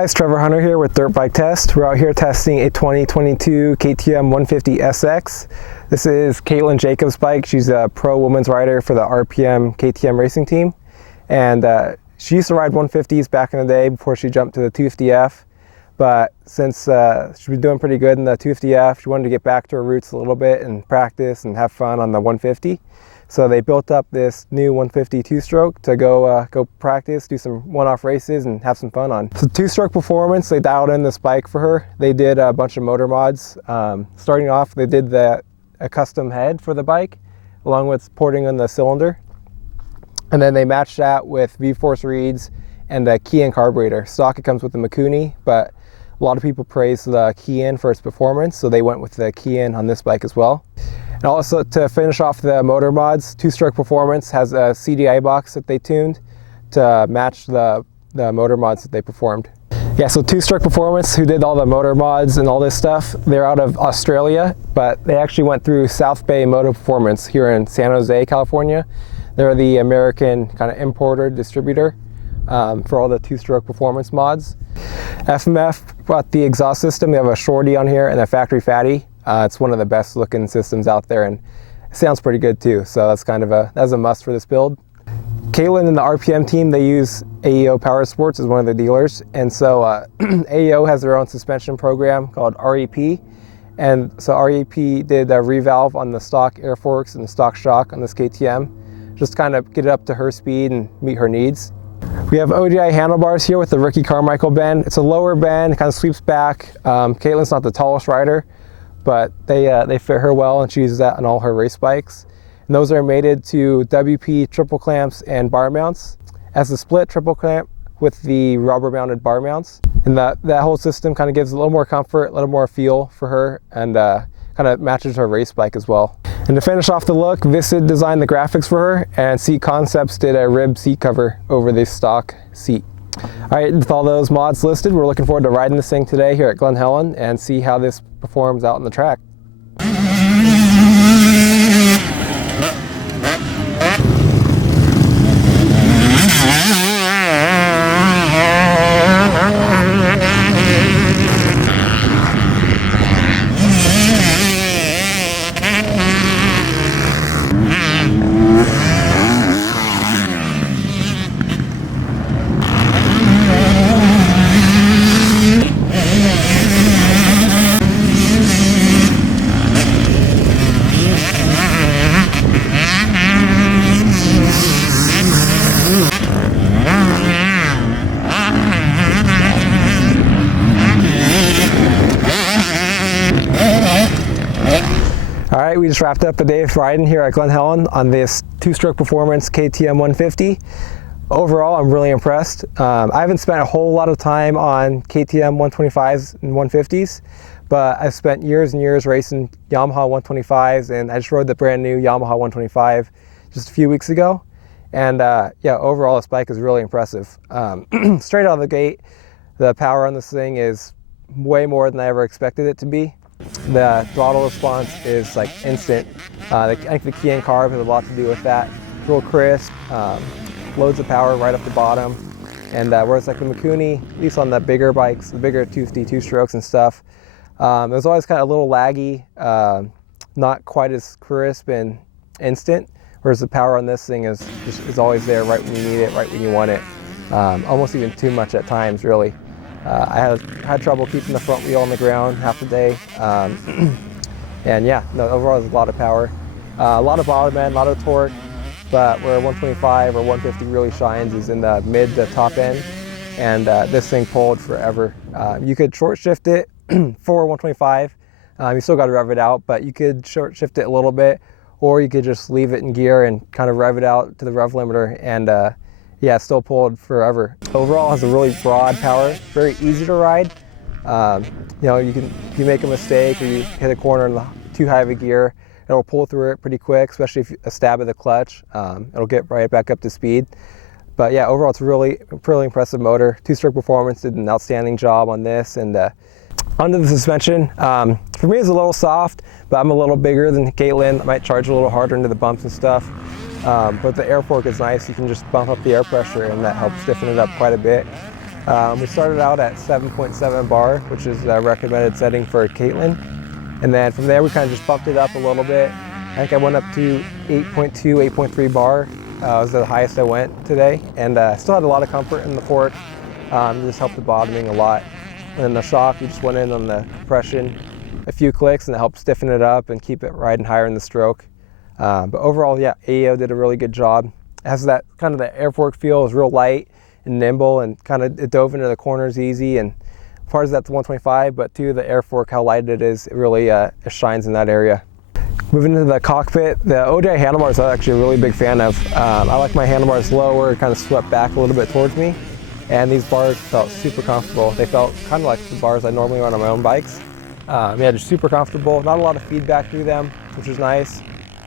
guys, Trevor Hunter here with DirtBikeTest. We're out here testing a 2022 KTM 150 SX. This is Caitlin Jacobs' bike. She's a pro women's rider for the RPM KTM racing team. And she used to ride 150s back in the day before she jumped to the 250F. But since she's been doing pretty good in the 250F, she wanted to get back to her roots a little bit and practice and have fun on the 150. So they built up this new 150 two-stroke to go practice, do some one-off races, and have some fun on. So two-stroke performance, they dialed in this bike for her. They did a bunch of motor mods. Starting off, they did a custom head for the bike, along with porting on the cylinder. And then they matched that with V-force reeds and a key-in carburetor. Stock, it comes with the Mikuni, but a lot of people praise the key-in for its performance, so they went with the key-in on this bike as well. And also, to finish off the motor mods, Two-Stroke Performance has a CDI box that they tuned to match the motor mods that they performed. Yeah, so Two-Stroke Performance, who did all the motor mods and all this stuff, they're out of Australia, but they actually went through South Bay Motor Performance here in San Jose, California. They're the American kind of importer, distributor for all the Two-Stroke Performance mods. FMF brought the exhaust system. They have a Shorty on here and a Factory Fatty. It's one of the best looking systems out there, and it sounds pretty good too. So that's kind of that's a must for this build. Caitlin and the RPM team, they use AEO Power Sports as one of the dealers. And so AEO has their own suspension program called REP. And so REP did a revalve on the stock air forks and the stock shock on this KTM, just kind of get it up to her speed and meet her needs. We have ODI handlebars here with the Ricky Carmichael bend. It's a lower bend, it kind of sweeps back. Caitlin's not the tallest rider, but they fit her well, and she uses that on all her race bikes. And those are mated to WP triple clamps and bar mounts. As a split triple clamp with the rubber mounted bar mounts. And that whole system kind of gives a little more comfort, a little more feel for her, and kind of matches her race bike as well. And to finish off the look, Visid designed the graphics for her, and Seat Concepts did a rib seat cover over the stock seat. All right, with all those mods listed, we're looking forward to riding this thing today here at Glen Helen and see how this performs out on the track. All right, we just wrapped up a day of riding here at Glen Helen on this Two-Stroke Performance KTM 150. Overall, I'm really impressed. I haven't spent a whole lot of time on KTM 125s and 150s, but I've spent years and years racing Yamaha 125s, and I just rode the brand new Yamaha 125 just a few weeks ago. And yeah, overall, this bike is really impressive. Straight out of the gate, the power on this thing is way more than I ever expected it to be. The throttle response is like instant. I think the key-in carb has a lot to do with that. It's real crisp, loads of power right up the bottom. And whereas like the Mikuni, at least on the bigger bikes, the bigger 250 two-strokes and stuff, it was always kind of a little laggy, not quite as crisp and instant. Whereas the power on this thing is always there right when you need it, right when you want it. Almost even too much at times, really. I had trouble keeping the front wheel on the ground half the day. And yeah, no, overall there's a lot of power. A lot of bottom end, a lot of torque, but where 125 or 150 really shines is in the mid to top end. And this thing pulled forever. You could short shift it for 125. You still got to rev it out, but you could short shift it a little bit, or you could just leave it in gear and kind of rev it out to the rev limiter, and yeah, it still pulled forever. Overall, it has a really broad power, very easy to ride. You know, if you make a mistake or you hit a corner in too high of a gear, it'll pull through it pretty quick, especially if a stab of the clutch. It'll get right back up to speed. But yeah, overall, it's a really impressive motor. Two-Stroke Performance did an outstanding job on this. And onto the suspension. For me, it's a little soft, but I'm a little bigger than Caitlin. I might charge a little harder into the bumps and stuff. But the air fork is nice. You can just bump up the air pressure, and that helps stiffen it up quite a bit. We started out at 7.7 bar, which is the recommended setting for Caitlin. And then from there, we kind of just bumped it up a little bit. I think I went up to 8.2, 8.3 bar. Was the highest I went today. And still had a lot of comfort in the fork. It just helped the bottoming a lot. And then the shock, we just went in on the compression, a few clicks, and it helped stiffen it up and keep it riding higher in the stroke. But overall, yeah, AEO did a really good job. It has that kind of the air fork feel. It's real light and nimble, and kind of it dove into the corners easy. And part of that's 125, but too the air fork, how light it is, it really it shines in that area. Moving into the cockpit, the ODI handlebars I'm actually a really big fan of. I like my handlebars lower, kind of swept back a little bit towards me. And these bars felt super comfortable. They felt kind of like the bars I normally run on my own bikes. Yeah, just super comfortable. Not a lot of feedback through them, which was nice.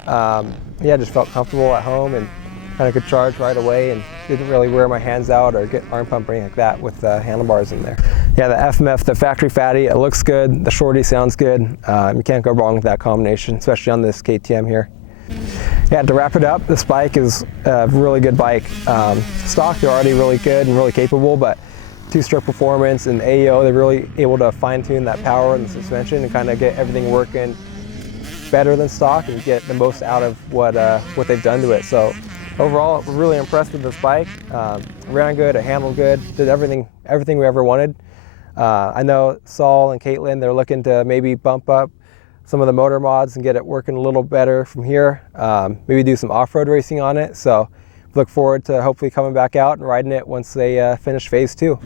Yeah, just felt comfortable at home and kind of could charge right away and didn't really wear my hands out or get arm pump or anything like that with the handlebars in there. Yeah, the FMF, the factory fatty, it looks good. The shorty sounds good. You can't go wrong with that combination, especially on this KTM here. Yeah, to wrap it up, this bike is a really good bike. Stock, they're already really good and really capable, but two-stroke performance and AEO, they're really able to fine-tune that power and the suspension and kind of get everything working better than stock and get the most out of what they've done to it. So overall, we're really impressed with this bike. Ran good, it handled good, did everything we ever wanted. I know Saul and Caitlin, they're looking to maybe bump up some of the motor mods and get it working a little better from here. Maybe do some off-road racing on it. So look forward to hopefully coming back out and riding it once they finish phase 2.